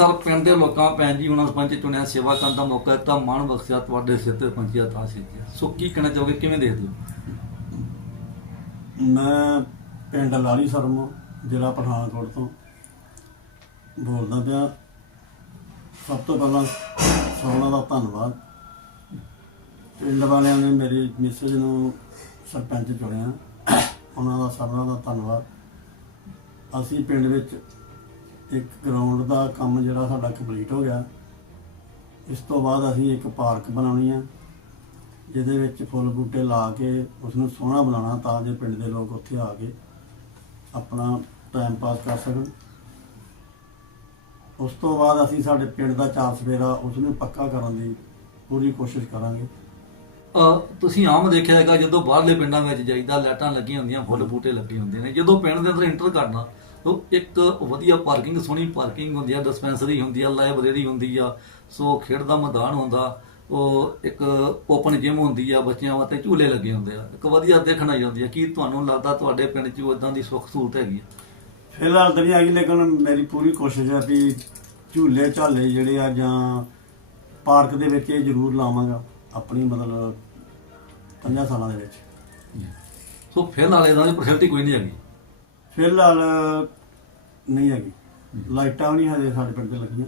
ਸਾਲ ਪਿੰਡ ਦੇ ਲੋਕਾਂ ਭੈਣ ਜੀ, ਉਹਨਾਂ ਸਰਪੰਚ ਚੁਣਿਆ, ਸੇਵਾ ਕਰਨ ਦਾ ਮੌਕਾ ਦਿੱਤਾ, ਮਾਣ ਬਖਸ਼ਿਆ, ਤੁਹਾਡੇ ਸਿਰ ਤੇ ਪੰਚੀਆ ਆ ਸੀ ਸੋ ਕੀ ਕਹਿਣਾ ਚਾਹੋਗੇ, ਕਿਵੇਂ ਦੇਖਦੇ ਹੋ? ਮੈਂ ਪਿੰਡ ਲਾਰੀ ਸਰਮ, ਜ਼ਿਲ੍ਹਾ ਪਠਾਨਕੋਟ ਤੋਂ ਬੋਲਦਾ ਪਿਆ। ਸਭ ਤੋਂ ਪਹਿਲਾਂ ਸੋਨਾ ਦਾ ਧੰਨਵਾਦ। ਪਿੰਡ ਵਾਲਿਆਂ ਨੇ ਮੇਰੀ ਮਿਸਜ ਨੂੰ ਸਰਪੰਚ ਚੁਣਿਆ। ਉਹਨਾਂ ਦਾ ਸਾਰਿਆਂ ਦਾ ਧੰਨਵਾਦ। ਅਸੀਂ ਪਿੰਡ ਵਿੱਚ ਇੱਕ ਗਰਾਊਂਡ ਦਾ ਕੰਮ ਜਿਹੜਾ ਸਾਡਾ ਕੰਪਲੀਟ ਹੋ ਗਿਆ। ਇਸ ਤੋਂ ਬਾਅਦ ਅਸੀਂ ਇੱਕ ਪਾਰਕ ਬਣਾਉਣੀ ਆ, ਜਿਹਦੇ ਵਿੱਚ ਫੁੱਲ ਬੂਟੇ ਲਾ ਕੇ ਉਸ ਨੂੰ ਸੋਹਣਾ ਬਣਾਉਣਾ ਤਾਂ ਜੇ ਪਿੰਡ ਦੇ ਲੋਕ ਉੱਥੇ ਆ ਕੇ ਆਪਣਾ ਟਾਈਮ ਪਾਸ ਕਰ ਸਕਣ। ਉਸ ਤੋਂ ਬਾਅਦ ਅਸੀਂ ਸਾਡੇ ਪਿੰਡ ਦਾ ਚਾਰ ਸਵੇਰਾ ਉਸ ਨੂੰ ਪੱਕਾ ਕਰਨ ਦੀ ਪੂਰੀ ਕੋਸ਼ਿਸ਼ ਕਰਾਂਗੇ। ਅਹ ਤੁਸੀਂ ਆਮ ਦੇਖਿਆ ਹੈਗਾ ਜਦੋਂ ਬਾਹਰਲੇ ਪਿੰਡਾਂ ਵਿੱਚ ਜਾਈਦਾ ਲਾਈਟਾਂ ਲੱਗੀਆਂ ਹੁੰਦੀਆਂ, ਫੁੱਲ ਬੂਟੇ ਲੱਗੇ ਹੁੰਦੇ ਨੇ। ਜਦੋਂ ਪਿੰਡ ਦੇ ਅੰਦਰ ਇੰਟਰ ਕਰਨਾ ਤਾਂ ਇੱਕ ਵਧੀਆ ਪਾਰਕਿੰਗ ਸੋਹਣੀ ਪਾਰਕਿੰਗ ਹੁੰਦੀ ਆ ਡਿਸਪੈਂਸਰੀ ਹੁੰਦੀ ਆ ਲਾਇਬ੍ਰੇਰੀ ਹੁੰਦੀ ਆ ਸੋ ਖੇਡ ਦਾ ਮੈਦਾਨ ਹੁੰਦਾ ਉਹ ਇੱਕ ਓਪਨ ਜਿਮ ਹੁੰਦੀ ਆ ਬੱਚਿਆਂ ਵਾਸਤੇ ਝੂਲੇ ਲੱਗੇ ਹੁੰਦੇ ਆ ਇੱਕ ਵਧੀਆ ਦੇਖਣ ਆਈ ਜਾਂਦੀ ਆ ਕੀ ਤੁਹਾਨੂੰ ਲੱਗਦਾ ਤੁਹਾਡੇ ਪਿੰਡ 'ਚ ਉਦਾਂ ਦੀ ਸੁੱਖ ਸਹੂਲਤ ਹੈਗੀ ਆ? ਫਿਲਹਾਲ ਤਾਂ ਨਹੀਂ ਆਈ ਲੇਕਿਨ ਮੇਰੀ ਪੂਰੀ ਕੋਸ਼ਿਸ਼ ਹੈ ਵੀ ਝੂਲੇ ਝਾਲੇ ਜਿਹੜੇ ਆ ਜਾਂ ਪਾਰਕ ਦੇ ਵਿੱਚ ਇਹ ਜ਼ਰੂਰ ਲਾਵਾਂਗਾ ਆਪਣੀ ਮਤਲਬ 50 ਸਾਲਾਂ ਦੇ ਵਿੱਚ। ਸੋ ਫਿਲਹਾਲ ਇਹਦਾ ਦੀ ਫੈਸਿਲਿਟੀ ਕੋਈ ਨਹੀਂ ਹੈਗੀ। ਫਿਲਹਾਲ ਨਹੀਂ ਹੈਗੀ। ਲਾਈਟਾਂ ਵੀ ਨਹੀਂ ਹਜੇ ਸਾਡੇ ਪਿੰਡ ਤੇ ਲੱਗੀਆਂ।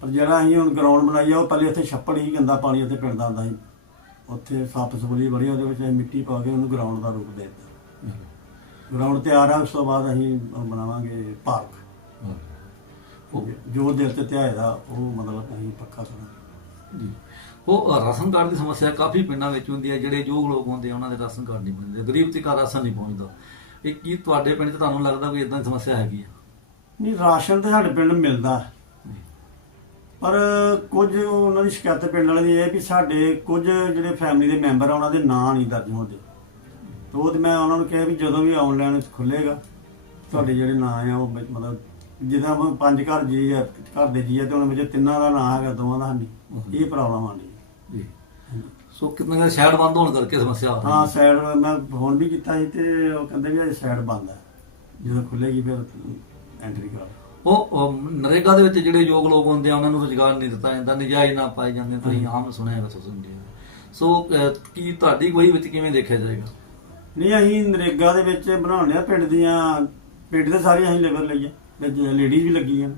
ਪਰ ਜਿਹੜਾ ਅਸੀਂ ਹੁਣ ਗਰਾਊਂਡ ਬਣਾਈ ਆ ਉਹ ਪਹਿਲੇ ਉੱਥੇ ਛੱਪੜ ਹੀ ਗੰਦਾ ਪਾਣੀ ਉੱਥੇ ਪਿੰਡ ਦਾ ਹੁੰਦਾ ਸੀ। ਉੱਥੇ ਸਾਫ਼ ਸਫ਼ਾਈ ਬੜੀ ਉਹਦੇ ਵਿੱਚ ਅਸੀਂ ਮਿੱਟੀ ਪਾ ਕੇ ਉਹਨੂੰ ਗਰਾਊਂਡ ਦਾ ਰੂਪ ਦੇ ਦਿੱਤਾ। ਗਰਾਊਂਡ ਤਿਆਰ ਆ ਉਸ ਤੋਂ ਬਾਅਦ ਅਸੀਂ ਬਣਾਵਾਂਗੇ ਪਾਰਕ। ਜੋ ਦਿਲ ਤੇ ਧਿਆਏ ਦਾ ਉਹ ਮਤਲਬ ਅਸੀਂ ਪੱਕਾ ਕਰਾਂਗੇ। ਜੀ। ਉਹ ਰਾਸ਼ਨ ਕਾਰਡ ਦੀ ਸਮੱਸਿਆ ਕਾਫੀ ਪਿੰਡਾਂ ਵਿੱਚ ਹੁੰਦੀ ਹੈ ਜਿਹੜੇ ਯੋਗ ਲੋਕ ਹੁੰਦੇ ਆ ਉਹਨਾਂ ਦੇ ਰਾਸ਼ਨ ਕਾਰਡ ਨਹੀਂ ਬਣਦੇ। ਗਰੀਬ ਤੇ ਘਰ ਰਾਸ਼ਨ ਨਹੀਂ ਪਹੁੰਚਦਾ। ਇਹ ਕੀ ਤੁਹਾਡੇ ਪਿੰਡ 'ਚ ਤੁਹਾਨੂੰ ਲੱਗਦਾ ਕੋਈ ਇਦਾਂ ਦੀ ਸਮੱਸਿਆ ਹੈਗੀ ਆ? ਨਹੀਂ ਰਾਸ਼ਨ ਤੇ ਸਾਡੇ ਪਿੰਡ ਮਿਲਦਾ। ਪਰ ਕੁਝ ਉਹਨਾਂ ਦੀ ਸ਼ਿਕਾਇਤ ਪਿੰਡ ਵਾਲਿਆਂ ਦੀ ਇਹ ਵੀ ਸਾਡੇ ਕੁਝ ਜਿਹੜੇ ਫੈਮਿਲੀ ਦੇ ਮੈਂਬਰ ਆ ਉਹਨਾਂ ਦੇ ਨਾਂ ਨਹੀਂ ਦਰਜ ਹੁੰਦੇ ਤੇ ਉਹ ਤੇ ਮੈਂ ਉਹਨਾਂ ਨੂੰ ਕਿਹਾ ਵੀ ਜਦੋਂ ਵੀ ਆਨਲਾਈਨ ਖੁੱਲੇਗਾ ਤੁਹਾਡੇ ਜਿਹੜੇ ਨਾਂ ਆ ਉਹ ਮਤਲਬ ਜਿੱਦਾਂ ਆਪਾਂ ਪੰਜ ਘਰ ਜੀ ਆ ਘਰ ਦੇ ਜੀ ਆ ਤੇ ਉਹਨਾਂ ਵਿੱਚ ਤਿੰਨਾਂ ਦਾ ਨਾਂ ਹੈਗਾ ਦੋਵਾਂ ਦਾ ਨਹੀਂ। ਇਹ ਪ੍ਰੋਬਲਮ ਆਉਂਦੀ ਹੈ। ਜੀ। ਸੋ ਕਿਤਨਾ ਦਾ ਸ਼ਹਿਰ ਬੰਦ ਹੋਣ ਕਰਕੇ ਸਮੱਸਿਆ ਆ ਰਹੀ ਹਾਂ ਸਾਈਡ ਮੈਂ ਫੋਨ ਵੀ ਕੀਤਾ ਸੀ ਤੇ ਉਹ ਕਹਿੰਦੇ ਵੀ ਅੱਜ ਸਾਈਡ ਬੰਦ ਹੈ। ਜਦੋਂ ਖੁੱਲੇਗੀ ਫਿਰ ਐਂਟਰੀ ਕਰਾ ਉਹ ਉਹ ਨਰੇਗਾ ਦੇ ਵਿੱਚ ਜਿਹੜੇ ਯੋਗ ਲੋਕ ਹੁੰਦੇ ਆ ਉਹਨਾਂ ਨੂੰ ਰੁਜ਼ਗਾਰ ਨਹੀਂ ਦਿੱਤਾ ਜਾਂਦਾ ਨਜਾਇਜ਼ ਨਾ ਪਾਏ ਜਾਂਦੇ ਤੁਸੀਂ ਆਮ ਸੁਣਿਆ ਸੋਸ਼ਲ ਮੀਡੀਆ ਸੋ ਕੀ ਤੁਹਾਡੀ ਕੋਈ ਵਿੱਚ ਕਿਵੇਂ ਦੇਖਿਆ ਜਾਏਗਾ? ਨਹੀਂ ਅਸੀਂ ਨਰੇਗਾ ਦੇ ਵਿੱਚ ਬਣਾਉਣੇ ਆ ਪਿੰਡ ਦੀਆਂ ਪਿੰਡ ਦੇ ਸਾਰੇ ਅਸੀਂ ਲੇਬਰ ਲਈ ਆ ਵਿੱਚ ਲੇਡੀਜ਼ ਵੀ ਲੱਗੀਆਂ।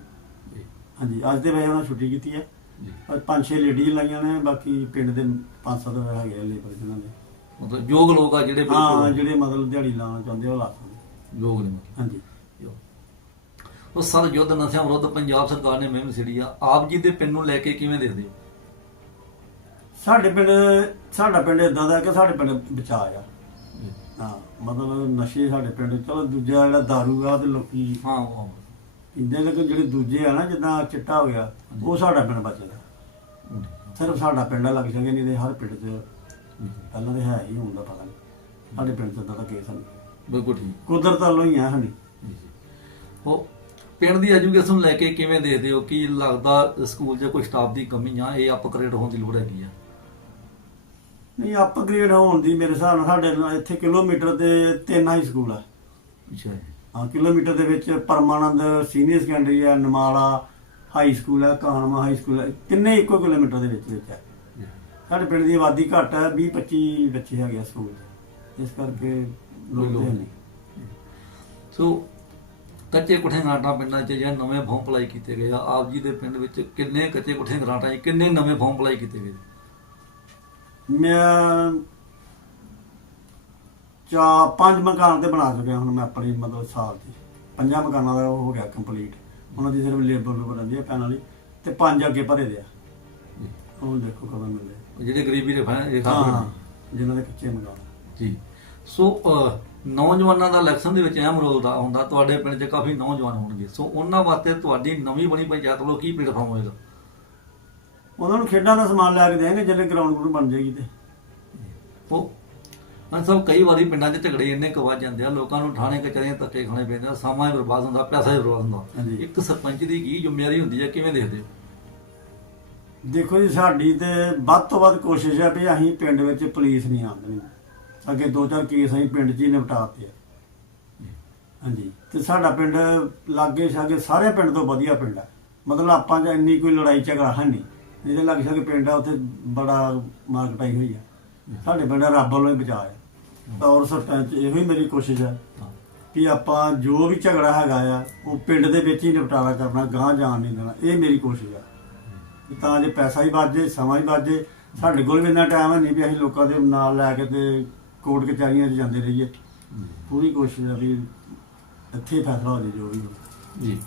ਹਾਂਜੀ ਅੱਜ ਦੇ ਵਜੇ ਉਹਨਾਂ ਛੁੱਟੀ ਕੀਤੀ ਹੈ। ਪੰਜ ਛੇ ਲੇਡੀਜ਼ ਲਾਈਆਂ ਨੇ ਬਾਕੀ ਪਿੰਡ ਦੇ ਪੰਜ ਸੱਤ ਹੈਗੇ ਆ ਲੇਬਰ ਜਿਹਨਾਂ ਦੇ। ਮਤਲਬ ਯੋਗ ਲੋਕ ਆ ਜਿਹੜੇ ਹਾਂ ਬਿਲਕੁਲ ਜਿਹੜੇ ਮਤਲਬ ਦਿਹਾੜੀ ਲਾਉਣਾ ਚਾਹੁੰਦੇ ਉਹ ਲਾ ਸਕਦੇ ਯੋਗ ਨੇ ਮਤਲਬ। ਹਾਂਜੀ। ਉਹ ਸਰ ਯੁੱਧ ਨਸ਼ਿਆਂ ਵਿਰੁੱਧ ਪੰਜਾਬ ਸਰਕਾਰ ਨੇ ਮੁਹਿੰਮ ਛਿੜੀ ਆ। ਆਪ ਜੀ ਦੇ ਪਿੰਡ ਨੂੰ ਲੈ ਕੇ ਕਿਵੇਂ ਦੇਖਦੇ ਹੋ? ਸਾਡੇ ਪਿੰਡ ਸਾਡਾ ਪਿੰਡ ਇਦਾਂ ਦਾ ਕਿ ਸਾਡੇ ਪਿੰਡ ਬਚਾ ਆ। ਹਾਂ ਮਤਲਬ ਨਸ਼ੇ ਸਾਡੇ ਪਿੰਡ ਚਲੋ ਦੂਜਾ ਜਿਹੜਾ ਦਾਰੂ ਆ ਤੇ ਲੋਕੀ ਹਾਂ ਉਹ ਪੀਂਦੇ ਲੇਕਿਨ ਜਿਹੜੇ ਦੂਜੇ ਆ ਨਾ ਜਿੱਦਾਂ ਚਿੱਟਾ ਹੋ ਗਿਆ ਉਹ ਸਾਡਾ ਪਿੰਡ ਬਚਦਾ ਸਿਰਫ ਸਾਡਾ ਪਿੰਡ ਲੱਗ ਸਕੇ ਨਹੀਂ ਤੇ ਹਰ ਪਿੰਡ 'ਚ ਪਹਿਲਾਂ ਤੇ ਹੈ ਹੀ ਹੁੰਦਾ ਪਤਾ ਨਹੀਂ। ਸਾਡੇ ਪਿੰਡ 'ਚ ਇਦਾਂ ਦਾ ਕੇਸ ਨਹੀਂ। ਬਿਲਕੁਲ ਠੀਕ। ਕੁਦਰਤ ਵੱਲੋਂ ਹੀ ਆ ਜੀ। ਉਹ ਪਿੰਡ ਦੀ ਐਜੂਕੇਸ਼ਨ ਲੈ ਕੇ ਕਿਵੇਂ ਦੇਖਦੇ ਹੋ? ਕੀ ਲੱਗਦਾ ਸਕੂਲ 'ਚ ਕੋਈ ਸਟਾਫ ਦੀ ਕਮੀ ਆ? ਇਹ ਅਪਗ੍ਰੇਡ ਹੋਣ ਦੀ ਲੋੜ ਹੈਗੀ ਆ? ਨਹੀਂ ਅਪਗ੍ਰੇਡ ਹੋਣ ਦੀ ਮੇਰੇ ਹਿਸਾਬ ਨਾਲ ਸਾਡੇ ਨਾਲ ਇੱਥੇ ਕਿਲੋਮੀਟਰ ਦੇ ਤਿੰਨ ਹਾਈ ਸਕੂਲ ਆ। ਅੱਛਾ ਜੀ। ਹਾਂ ਕਿਲੋਮੀਟਰ ਦੇ ਵਿੱਚ ਪਰਮਾਨੰਦ ਸੀਨੀਅਰ ਸੈਕੰਡਰੀ ਆ ਨਮਾਲਾ ਹਾਈ ਸਕੂਲ ਆ ਕਾਨਮਾ ਹਾਈ ਸਕੂਲ ਆ ਤਿੰਨੇ ਇੱਕੋ ਕਿਲੋਮੀਟਰ ਦੇ ਵਿੱਚ ਵਿੱਚ ਜੀ। ਸਾਡੇ ਪਿੰਡ ਦੀ ਆਬਾਦੀ ਘੱਟ ਹੈ 20 25 ਬੱਚੇ ਹੈਗੇ ਆ ਸਕੂਲ 'ਚ ਇਸ ਕਰਕੇ ਲੋਕ ਲੋਕ ਦੇ ਨਹੀਂ। ਸੋ ਕੱਚੇ ਕੁੱਠੇ ਗਰਾਂਟਾਂ ਪਿੰਡਾਂ 'ਚ ਜਾਂ ਨਵੇਂ ਫਾਰਮ ਅਪਲਾਈ ਕੀਤੇ ਗਏ ਆ ਆਪ ਜੀ ਦੇ ਪਿੰਡ ਵਿੱਚ ਕਿੰਨੇ ਕੱਚੇ ਕੁੱਠੇ ਗਰਾਂਟਾਂ 'ਚ ਕਿੰਨੇ ਨਵੇਂ ਫਾਰਮ ਅਪਲਾਈ ਕੀਤੇ ਗਏ? ਮੈਂ ਚਾ ਪੰਜ ਮਕਾਨ ਤੇ ਬਣਾ ਚੁੱਕਿਆ ਹੁਣ ਮੈਂ ਆਪਣੀ ਮਤਲਬ ਸਾਲ ਦੀ। ਪੰਜਾਂ ਮਕਾਨਾਂ ਦਾ ਹੋ ਗਿਆ ਕੰਪਲੀਟ ਉਹਨਾਂ ਦੀ ਸਿਰਫ ਲੇਬਰ ਲੂਬਰ ਆਉਂਦੀ ਹੈ ਪੈਣ ਵਾਲੀ ਤੇ ਪੰਜ ਅੱਗੇ ਭਰੇ ਦੇ ਆ। ਹੁਣ ਦੇਖੋ ਕਦੋਂ ਮਿਲਦੇ ਉਹ ਜਿਹੜੇ ਗਰੀਬੀ ਰੇਖਾ ਰੇਖਾ ਹਾਂ ਤੋਂ ਹਾਂ, ਹੇਠਾਂ। ਜਿਨ੍ਹਾਂ ਦੇ ਕੱਚੇ ਮਕਾਨ ਜੀ। ਸੋ ਅਹ, ਨੌਜਵਾਨਾਂ ਦਾ ਇਲੈਕਸ਼ਨ ਦੇ ਵਿੱਚ ਅਹਿਮ ਰੋਲ ਦਾ ਹੁੰਦਾ ਤੁਹਾਡੇ ਪਿੰਡ 'ਚ ਕਾਫੀ ਨੌਜਵਾਨ ਹੋਣਗੇ। ਸੋ ਉਹਨਾਂ ਵਾਸਤੇ ਤੁਹਾਡੀ ਨਵੀਂ ਬਣੀ ਪੰਚਾਇਤ ਵੱਲੋਂ ਕੀ ਪਲੇਟਫਾਰਮ ਹੋਏਗਾ? ਉਹਨਾਂ ਨੂੰ ਖੇਡਾਂ ਦਾ ਸਮਾਨ ਲਿਆ ਕੇ ਦੇਣਗੇ ਜਦੋਂ ਗਰਾਊਂਡ ਗਰੂੰਡ ਬਣ ਜਾਏਗੀ ਤੇ। ਉਹ ਹਾਂ ਸਭ ਕਈ ਵਾਰੀ ਪਿੰਡਾਂ 'ਚ ਝਗੜੇ ਇੰਨੇ ਕੁ ਵੱਜ ਜਾਂਦੇ ਆ ਲੋਕਾਂ ਨੂੰ ਥਾਣੇ ਕਚਹਿਰੀਆਂ ਧੱਕੇ ਖਾਣੇ ਪੈਂਦੇ ਆ ਸਮਾਂ ਹੀ ਬਰਬਾਦ ਹੁੰਦਾ ਪੈਸਾ ਹੀ ਬਰਬਾਦ ਹੁੰਦਾ। ਇੱਕ ਸਰਪੰਚ ਦੀ ਕੀ ਜ਼ਿੰਮੇਵਾਰੀ ਹੁੰਦੀ ਹੈ ਕਿਵੇਂ ਦੇਖਦੇ ਹੋ? ਦੇਖੋ ਜੀ ਸਾਡੀ ਤੇ ਵੱਧ ਤੋਂ ਵੱਧ ਕੋਸ਼ਿਸ਼ ਹੈ ਵੀ ਅਸੀਂ ਪਿੰਡ ਵਿੱਚ ਪੁਲਿਸ ਨਹੀਂ ਆਉਂਦੀ ਅੱਗੇ ਦੋ ਚਾਰ ਕੇਸ ਅਸੀਂ ਪਿੰਡ 'ਚ ਹੀ ਨਿਪਟਾਤੇ ਆ। ਹਾਂਜੀ। ਤੇ ਸਾਡਾ ਪਿੰਡ ਲਾਗੇ ਛਾਗੇ ਸਾਰੇ ਪਿੰਡ ਤੋਂ ਵਧੀਆ ਪਿੰਡ ਹੈ ਮਤਲਬ ਆਪਾਂ ਚ ਇੰਨੀ ਕੋਈ ਲੜਾਈ ਝਗੜਾ ਹੈ ਨਹੀਂ। ਇਹਦੇ ਲੱਗ ਸਕੇ ਪਿੰਡ ਆ ਉੱਥੇ ਬੜਾ ਮਾਰ ਕਟਾਈ ਹੋਈ ਆ। ਸਾਡੇ ਪਿੰਡ ਰੱਬ ਵੱਲੋਂ ਹੀ ਬਚਾਇਆ। ਤਾਂ ਔਰ ਸਰਪੰਚ ਇਹੋ ਹੀ ਮੇਰੀ ਕੋਸ਼ਿਸ਼ ਹੈ ਹਾਂ। ਕਿ ਆਪਾਂ ਜੋ ਵੀ ਝਗੜਾ ਹੈਗਾ ਆ ਉਹ ਪਿੰਡ ਦੇ ਵਿੱਚ ਹੀ ਨਿਪਟਾਰਾ ਕਰਨਾ ਗਾਂ ਜਾਣ ਨਹੀਂ ਦੇਣਾ। ਇਹ ਮੇਰੀ ਕੋਸ਼ਿਸ਼ ਆ। ਤਾਂ ਜੇ ਪੈਸਾ ਹੀ ਬਾਜੇ ਸਮਾਂ ਹੀ ਬਾਜੇ ਸਾਡੇ ਕੋਲ ਵੀ ਇੰਨਾ ਟਾਈਮ ਹੈ ਨਹੀਂ ਵੀ ਅਸੀਂ ਲੋਕਾਂ ਦੇ ਨਾਲ ਲੈ ਕੇ ਤੇ ਕੋਰਟ ਕਚਹਿਰੀਆਂ 'ਚ ਜਾਂਦੇ ਰਹੀਏ। ਪੂਰੀ ਕੋਸ਼ਿਸ਼ ਹੈ ਵੀ ਇੱਥੇ ਫੈਸਲਾ ਹੋ ਜੇ ਜੋ ਵੀ ਹੋਵੇ। ਜੀ।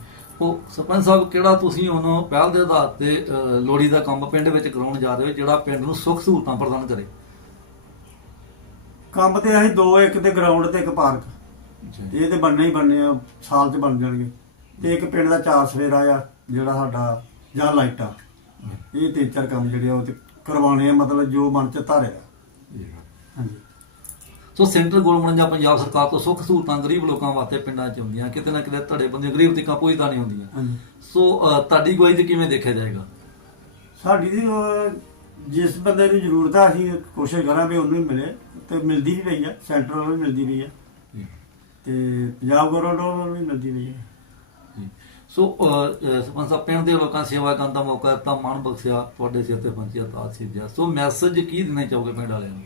ਉਹ ਸਰਪੰਚ ਸਾਹਿਬ ਕਿਹੜਾ ਤੁਸੀਂ ਹੁਣ ਪਹਿਲ ਦੇ ਆਧਾਰ ਤੇ ਅਹ, ਲੋੜੀ ਦਾ ਕੰਮ ਪਿੰਡ ਵਿੱਚ ਕਰਾਉਣ ਜਾ ਰਹੇ ਹੋ ਜਿਹੜਾ ਪਿੰਡ ਨੂੰ ਸੁੱਖ ਸਹੂਲਤਾਂ ਪ੍ਰਦਾਨ ਕਰੇ? ਕੰਮ ਤੇ ਅਸੀਂ ਦੋ ਇੱਕ ਤੇ ਗਰਾਊਂਡ ਤੇ ਇੱਕ ਪਾਰਕ ਇਹ ਤੇ ਬਣਨੇ ਹੀ ਬਣਨੇ ਆ ਸਾਲ 'ਚ ਬਣ ਜਾਣਗੇ। ਤੇ ਇੱਕ ਪਿੰਡ ਦਾ ਚਾਰ ਸਵੇਰਾ ਆ ਜਿਹੜਾ ਸਾਡਾ ਜਾਂ ਲਾਈਟਾਂ। ਇਹ ਤਿੰਨ ਚਾਰ ਕੰਮ ਜਿਹੜੇ ਆ ਉਹ ਤੇ ਕਰਵਾਉਣੇ ਆ ਮਤਲਬ ਜੋ ਮਨ 'ਚ ਧਾਰਿਆ। ਹਾਂਜੀ। ਸੋ ਸੈਂਟਰ ਗਵਰਨਮੈਂਟ ਜਾਂ ਪੰਜਾਬ ਸਰਕਾਰ ਤੋਂ ਸੁੱਖ ਸਹੂਲਤਾਂ ਗਰੀਬ ਲੋਕਾਂ ਵਾਸਤੇ ਪਿੰਡਾਂ 'ਚ ਹੁੰਦੀਆਂ ਕਿਤੇ ਨਾ ਕਿਤੇ ਤੁਹਾਡੇ ਬੰਦੇ ਗਰੀਬ ਤੀਕਾਂ ਪਹੁੰਚਦਾ ਨਹੀਂ ਹੁੰਦੀਆਂ। ਹਾਂਜੀ। ਸੋ ਤੁਹਾਡੀ ਗਵਾਹੀ ਤੇ ਕਿਵੇਂ ਦੇਖਿਆ ਜਾਏਗਾ? ਸਾਡੀ ਦੀ ਜਿਸ ਬੰਦੇ ਨੂੰ ਜ਼ਰੂਰਤ ਆ ਅਸੀਂ ਕੋਸ਼ਿਸ਼ ਕਰਾਂਗੇ ਉਹਨੂੰ ਹੀ ਮਿਲੇ। ਤੇ ਮਿਲਦੀ ਵੀ ਪਈ ਆ ਸੈਂਟਰ ਵੱਲੋਂ ਵੀ ਮਿਲਦੀ ਪਈ ਆ। ਜੀ। ਤੇ ਪੰਜਾਬ ਗਵਰਨਮੈਂਟ ਵੱਲੋਂ ਵੀ ਮਿਲਦੀ ਪਈ ਆ। ਜੀ। ਸੋ ਅਹ, ਅਹ, ਸਰਪੰਚ ਸਾਹਿਬ ਪਿੰਡ ਦੇ ਲੋਕਾਂ ਸੇਵਾ ਕਰਨ ਦਾ ਮੌਕਾ ਦਿੱਤਾ ਮਾਣ ਬਖਸ਼ਿਆ ਤੁਹਾਡੇ ਸਿਰ ਤੇ ਪੰਚਾਇਤ ਆਸ ਸਿੱਧਿਆ ਸੋ ਮੈਸੇਜ ਕੀ ਦੇਣਾ ਚਾਹੋਗੇ ਪਿੰਡ ਵਾਲਿਆਂ ਨੂੰ?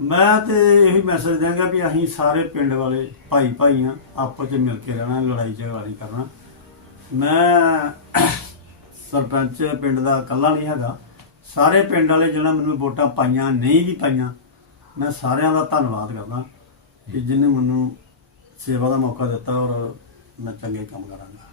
ਮੈਂ ਤੇ ਇਹੀ ਮੈਸੇਜ ਦਿਆਂਗਾ ਵੀ ਅਸੀਂ ਸਾਰੇ ਪਿੰਡ ਵਾਲੇ ਭਾਈ ਭਾਈ ਆ ਆਪਸ ਵਿੱਚ ਮਿਲ ਕੇ ਰਹਿਣਾ ਲੜਾਈ ਝਗੜਾ ਨਹੀਂ ਕਰਨਾ। ਮੈਂ ਸਰਪੰਚ ਪਿੰਡ ਦਾ ਇਕੱਲਾ ਨਹੀਂ ਹੈਗਾ। ਸਾਰੇ ਪਿੰਡ ਵਾਲੇ ਜਿਹਨਾਂ ਮੈਨੂੰ ਵੋਟਾਂ ਪਾਈਆਂ ਨਹੀਂ ਵੀ ਪਾਈਆਂ ਮੈਂ ਸਾਰਿਆਂ ਦਾ ਧੰਨਵਾਦ ਕਰਦਾ ਕਿ ਜਿਨ੍ਹਾਂ ਮੈਨੂੰ ਸੇਵਾ ਦਾ ਮੌਕਾ ਦਿੱਤਾ ਔਰ ਮੈਂ ਚੰਗੇ ਕੰਮ ਕਰਾਂਗਾ।